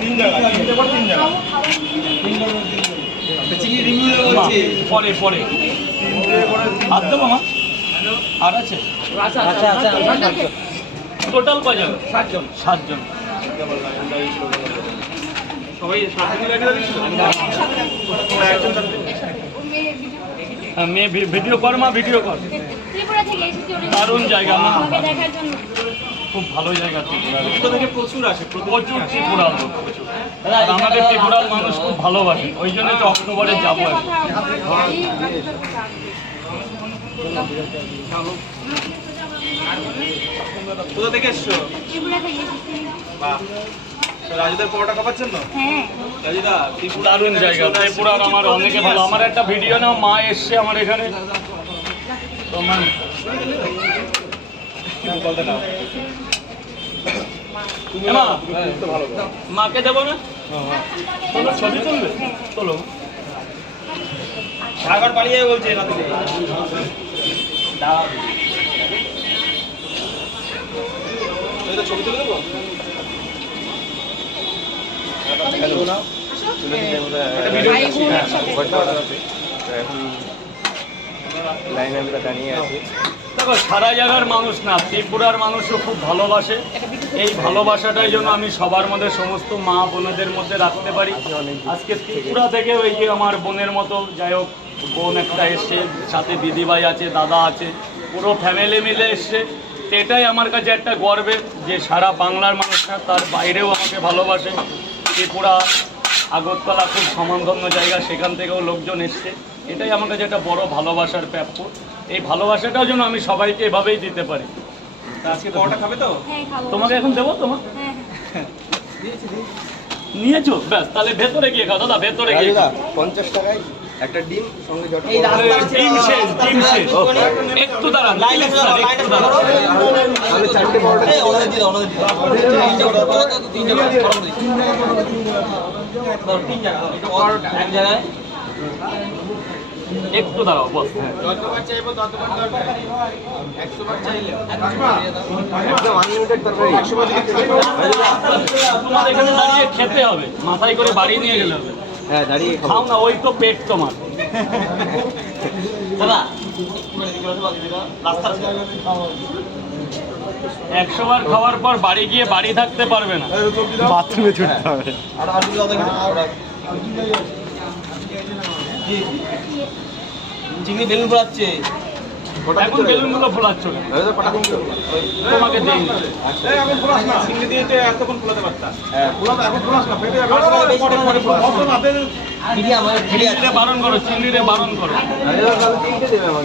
তিন জায়গা তিনটে পর তিন জায়গা চিংড়ি রিভিউ মা, পরে পরে তিনটে করে। হাত দেবো মা আর আছে আচ্ছা টোটাল কজন সাতজন সাতজন সবাই মেয়ে ভিডিও কর মা। ভিডিও কর দারুণ জায়গা মা খুব ভালো জায়গা ত্রিপুরা থেকে প্রচুর আসে প্রচুর ত্রিপুরা লোক প্রচুর। আর আমাদের ত্রিপুরার মানুষ খুব ভালোবাসে ওই জন্য তো অক্টোবরে যাব। কোথা থেকে এসছো? রাজুদের পরোটা খাবার জন্য হ্যাঁ। রাজুদা দারুণ জায়গা। ত্রিপুরার আমার অনেকে ভালো। আমার একটা ভিডিও নাও মা এসছে আমার এখানে। তো ভালো মাকে দেবো না? ছবি তুলবে চলো সাগর পালিয়ে বলছে ছবি তুলে দেবো এখন লাইনে আমরা দাঁড়িয়ে আছি। দেখো, সারা জায়গার মানুষ না, ত্রিপুরার মানুষও খুব ভালোবাসে। এই ভালোবাসাটাই জন্য আমি সবার মধ্যে সমস্ত মা বোনেদের মধ্যে রাখতে পারি। আজকে ত্রিপুরা থেকে ওই যে আমার বোনের মতো, যাই হোক, বোন একটা এসছে, সাথে দিদিভাই আছে, দাদা আছে, পুরো ফ্যামিলি মিলে এসছে। এটাই আমার কাছে একটা গর্বের যে সারা বাংলার মানুষরা তার বাইরেও আমাকে ভালোবাসে। ত্রিপুরা, আগরতলা খুব সমানধন্য জায়গা, সেখান থেকেও লোকজন এসছে। এটাই আমার কাছে একটা বড় ভালোবাসার প্রাপ্য এই ভালোবাসাটাও যেন আমি সবাইকে এভাবেই দিতে পারি। তা আজকে পরোটা খাবে তো? হ্যাঁ তোমাকে এখন দেবো তোমার? হ্যাঁ হ্যাঁ। নিয়েছো ব্যাস তাহলে ভেতরে গিয়ে খাও দাদা ভেতরে গিয়ে পঞ্চাশ টাকায় একটা ডিম সঙ্গে ডিম শেষ ডিম শেষ। একটু দাঁড়ান লাইনে একটু দাঁড়ান। চারটে পরোটা দিয়ে দিয়ে তিন জায়গা এক জায়গায়। একটু দাঁড়াও বস। হ্যাঁ একদম আনলিমিটেড তরকারি। তোমার এখানে দাঁড়িয়ে খেতে হবে মাথায় করে বাড়ি নিয়ে গেলে হবে। হ্যাঁ দাঁড়িয়ে খাও না ওই তো পেট তোমার। দাদা একশো বার খাওয়ার পর বাড়ি গিয়ে বাড়ি থাকতে পারবে না। বাথরুমে ছুটতে হবে। আর দাও দেখি। চিংড়ি বেলুন ফোলাচ্ছে। এখন বেলুনগুলো ফোলাচ্ছ? তোমাকে দিই এখন ফোলাস না। চিংড়ি দিয়ে তো এতক্ষণ ফোলাতে পারতাম হ্যাঁ ফোলাতে এখন ফোলাস না। পেটে বারণ করো চিংড়ি বারণ করো